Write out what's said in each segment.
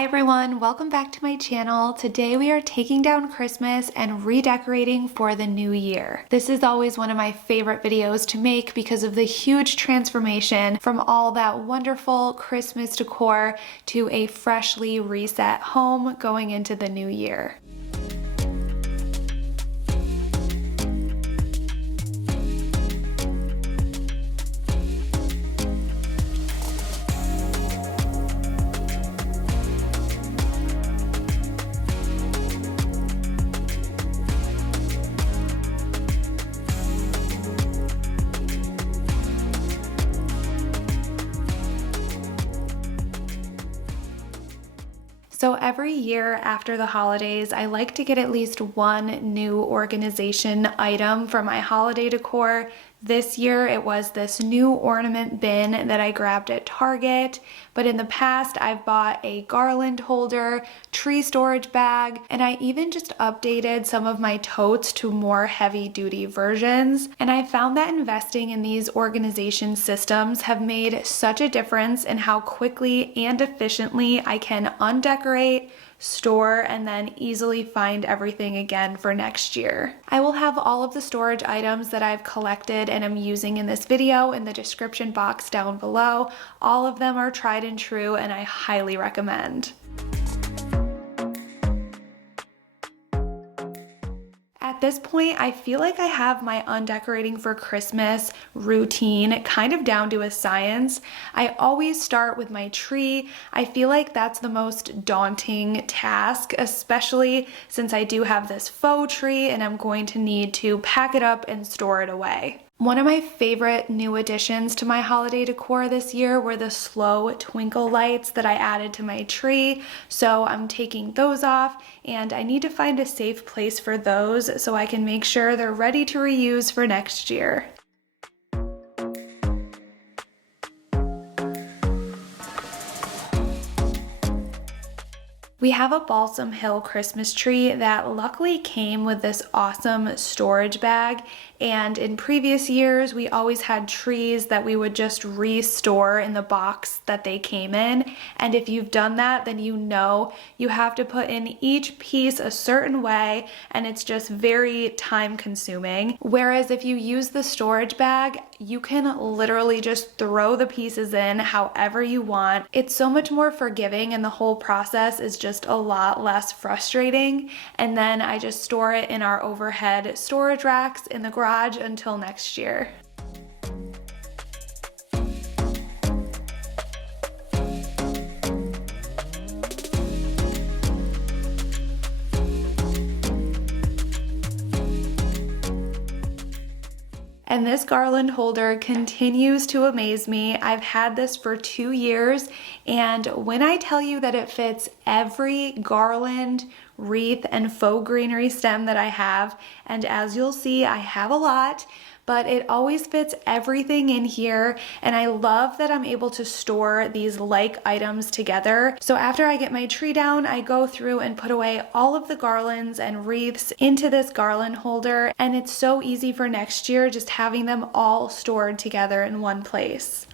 Hi everyone, welcome back to my channel. Today we are taking down Christmas and redecorating for the new year. This is always one of my favorite videos to make because of the huge transformation from all that wonderful Christmas decor to a freshly reset home going into the new year. So every year after the holidays, I like to get at least one new organization item for my holiday decor. This year it was this new ornament bin that I grabbed at Target, but in the past I've bought a garland holder, tree storage bag, and I even just updated some of my totes to more heavy-duty versions. And I found that investing in these organization systems have made such a difference in how quickly and efficiently I can undecorate, store, and then easily find everything again for next year. I will have all of the storage items that I've collected and am using in this video in the description box down below. All of them are tried and true and I highly recommend. At this point, I feel like I have my undecorating for Christmas routine kind of down to a science. I always start with my tree. I feel like that's the most daunting task, especially since I do have this faux tree and I'm going to need to pack it up and store it away. One of my favorite new additions to my holiday decor this year were the slow twinkle lights that I added to my tree. So I'm taking those off and I need to find a safe place for those so I can make sure they're ready to reuse for next year. We have a Balsam Hill Christmas tree that luckily came with this awesome storage bag, and in previous years we always had trees that we would just restore in the box that they came in, and if you've done that then you know you have to put in each piece a certain way and it's just very time consuming. Whereas if you use the storage bag, you can literally just throw the pieces in however you want. It's so much more forgiving and the whole process is just a lot less frustrating. And then I just store it in our overhead storage racks in the garage until next year. And this garland holder continues to amaze me. I've had this for 2 years, and when I tell you that it fits every garland, wreath, and faux greenery stem that I have, and as you'll see, I have a lot, but it always fits everything in here, and I love that I'm able to store these like items together. So after I get my tree down, I go through and put away all of the garlands and wreaths into this garland holder, and it's so easy for next year just having them all stored together in one place.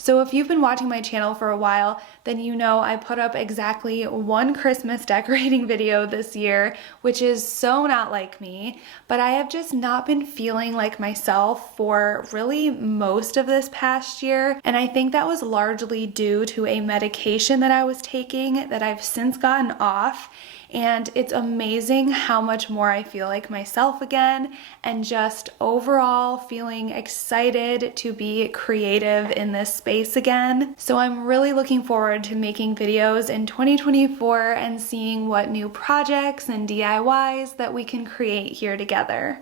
So if you've been watching my channel for a while, then you know I put up exactly one Christmas decorating video this year, which is so not like me, but I have just not been feeling like myself for really most of this past year, and I think that was largely due to a medication that I was taking that I've since gotten off. And it's amazing how much more I feel like myself again, and just overall feeling excited to be creative in this space again. So I'm really looking forward forward to making videos in 2024 and seeing what new projects and DIYs that we can create here together.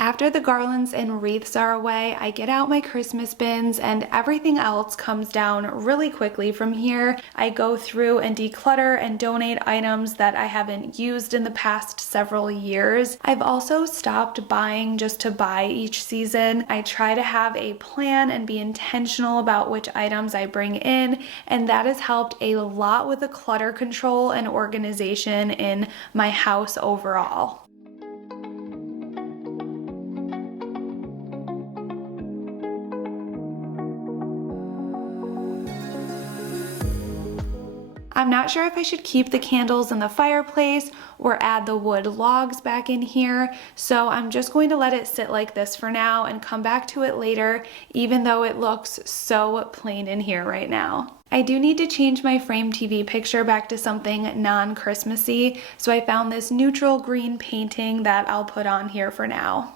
After the garlands and wreaths are away, I get out my Christmas bins and everything else comes down really quickly from here. I go through and declutter and donate items that I haven't used in the past several years. I've also stopped buying just to buy each season. I try to have a plan and be intentional about which items I bring in, and that has helped a lot with the clutter control and organization in my house overall. I'm not sure if I should keep the candles in the fireplace or add the wood logs back in here, so I'm just going to let it sit like this for now and come back to it later, even though it looks so plain in here right now. I do need to change my frame TV picture back to something non-Christmassy, so I found this neutral green painting that I'll put on here for now.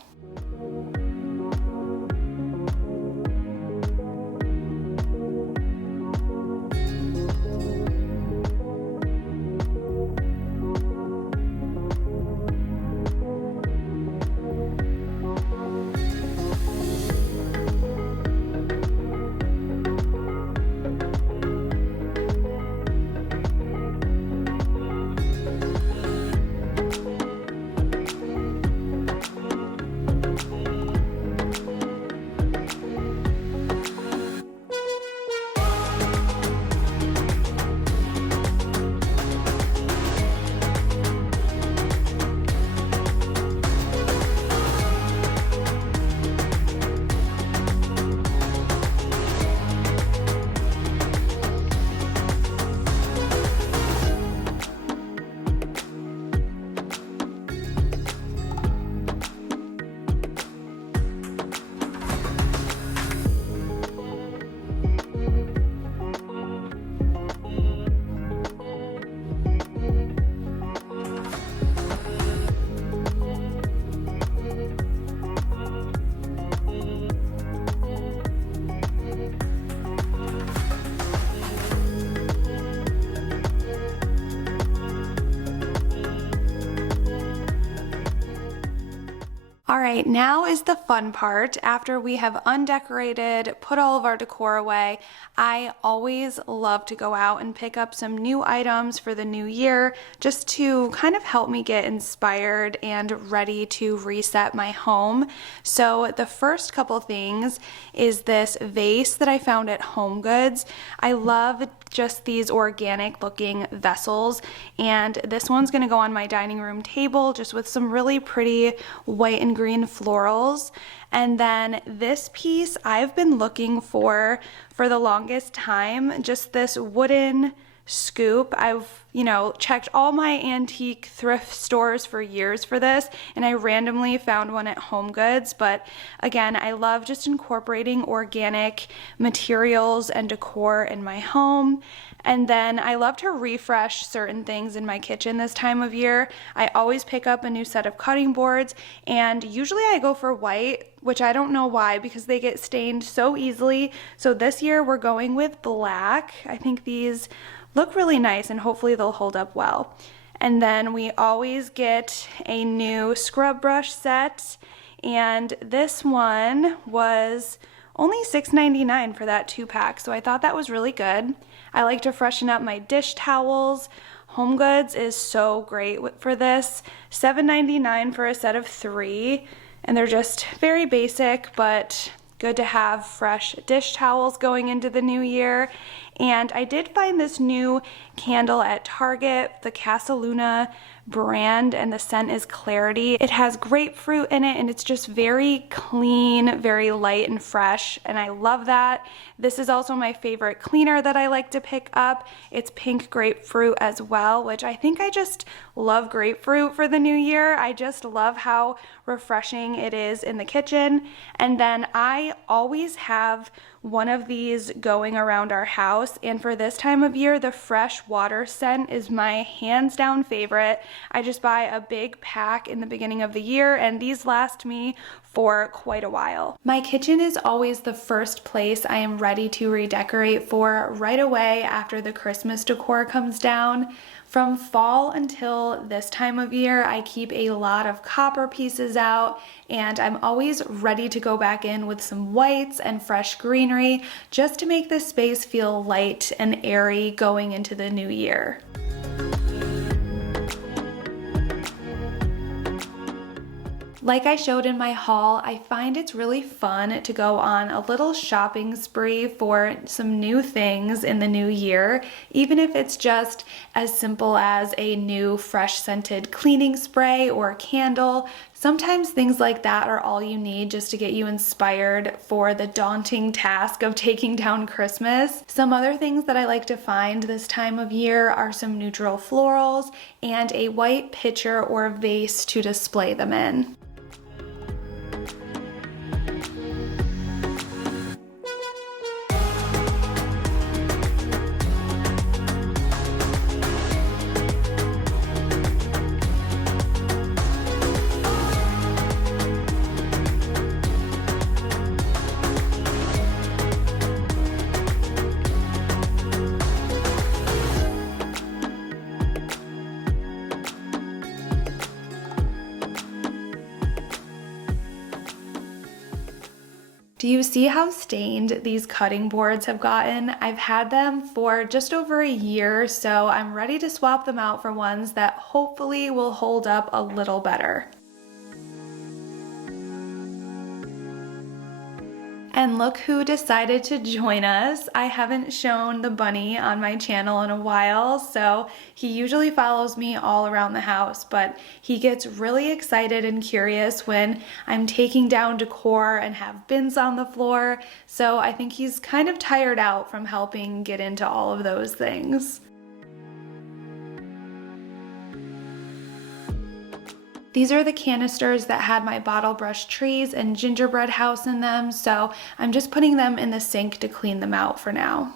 Alright, now is the fun part. After we have undecorated, put all of our decor away, I always love to go out and pick up some new items for the new year just to kind of help me get inspired and ready to reset my home. So the first couple things is this vase that I found at HomeGoods. I love just these organic looking vessels, and this one's gonna go on my dining room table just with some really pretty white and green florals. And then this piece I've been looking for the longest time, just this wooden scoop. I've, checked all my antique thrift stores for years for this, and I randomly found one at HomeGoods. But again, I love just incorporating organic materials and decor in my home. And then I love to refresh certain things in my kitchen this time of year. I always pick up a new set of cutting boards, and usually I go for white, which I don't know why, because they get stained so easily. So this year we're going with black. I think these look really nice and hopefully they'll hold up well. And then we always get a new scrub brush set, and this one was only $6.99 for that 2-pack, so I thought that was really good. I like to freshen up my dish towels. HomeGoods is so great for this. $7.99 for a set of 3, and they're just very basic, but good to have fresh dish towels going into the new year. And I did find this new candle at Target, the Casa Luna brand, and the scent is Clarity. It has grapefruit in it, and it's just very clean, very light and fresh, and I love that. This is also my favorite cleaner that I like to pick up. It's pink grapefruit as well, which I think I just love grapefruit for the new year. I just love how refreshing it is in the kitchen. And then I always have one of these going around our house, and for this time of year, the fresh water scent is my hands down favorite. I just buy a big pack in the beginning of the year, and these last me for quite a while. My kitchen is always the first place I am ready to redecorate for right away after the Christmas decor comes down. From fall until this time of year, I keep a lot of copper pieces out, and I'm always ready to go back in with some whites and fresh greenery just to make this space feel light and airy going into the new year. Like I showed in my haul, I find it's really fun to go on a little shopping spree for some new things in the new year, even if it's just as simple as a new fresh scented cleaning spray or a candle. Sometimes things like that are all you need just to get you inspired for the daunting task of taking down Christmas. Some other things that I like to find this time of year are some neutral florals and a white pitcher or vase to display them in. Do you see how stained these cutting boards have gotten? I've had them for just over a year, so I'm ready to swap them out for ones that hopefully will hold up a little better. And look who decided to join us. I haven't shown the bunny on my channel in a while, so he usually follows me all around the house, but he gets really excited and curious when I'm taking down decor and have bins on the floor, so I think he's kind of tired out from helping get into all of those things. These are the canisters that had my bottle brush trees and gingerbread house in them, so I'm just putting them in the sink to clean them out for now.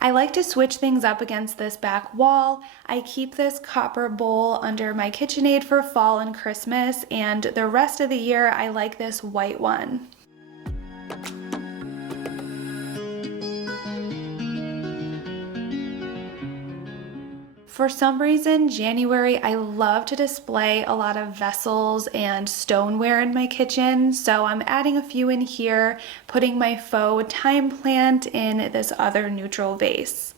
I like to switch things up against this back wall. I keep this copper bowl under my KitchenAid for fall and Christmas, and the rest of the year I like this white one. For some reason, January, I love to display a lot of vessels and stoneware in my kitchen, so I'm adding a few in here, putting my faux thyme plant in this other neutral vase.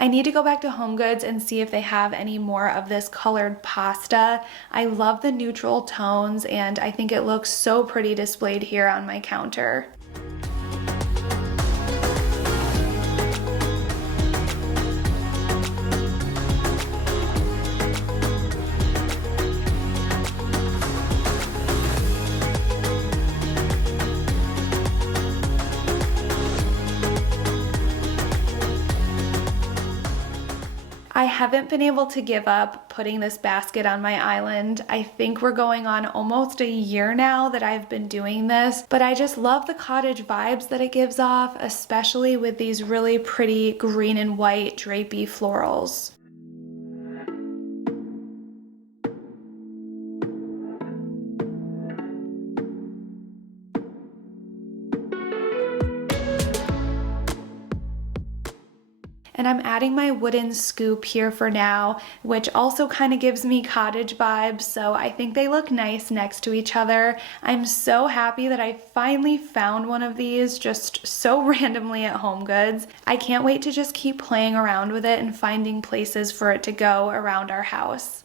I need to go back to HomeGoods and see if they have any more of this colored pasta. I love the neutral tones, and I think it looks so pretty displayed here on my counter. I haven't been able to give up putting this basket on my island. I think we're going on almost a year now that I've been doing this, but I just love the cottage vibes that it gives off, especially with these really pretty green and white drapey florals. And I'm adding my wooden scoop here for now, which also kind of gives me cottage vibes, so I think they look nice next to each other. I'm so happy that I finally found one of these just so randomly at HomeGoods. I can't wait to just keep playing around with it and finding places for it to go around our house.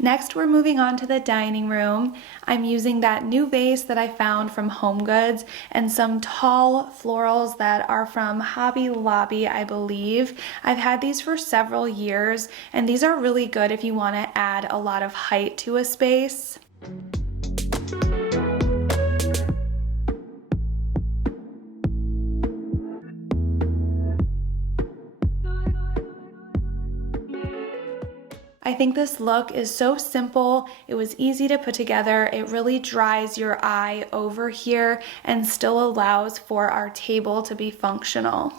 Next, we're moving on to the dining room. I'm using that new vase that I found from HomeGoods and some tall florals that are from Hobby Lobby, I believe. I've had these for several years, and these are really good if you want to add a lot of height to a space. I think this look is so simple, it was easy to put together, it really dries your eye over here and still allows for our table to be functional.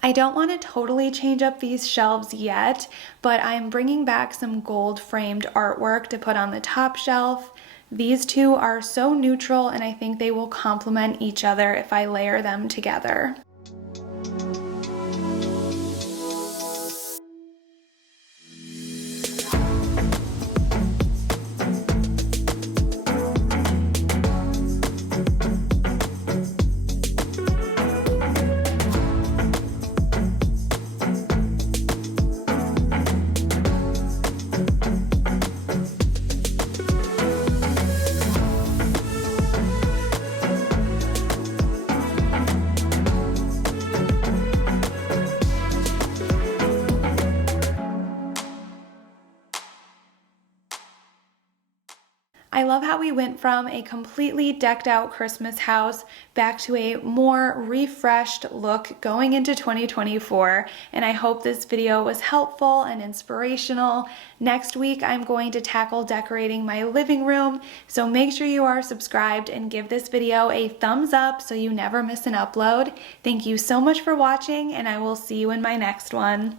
I don't want to totally change up these shelves yet, but I'm bringing back some gold framed artwork to put on the top shelf. These two are so neutral and I think they will complement each other if I layer them together. I love how we went from a completely decked out Christmas house back to a more refreshed look going into 2024, and I hope this video was helpful and inspirational. Next week I'm going to tackle decorating my living room, so make sure you are subscribed and give this video a thumbs up so you never miss an upload. Thank you so much for watching, and I will see you in my next one.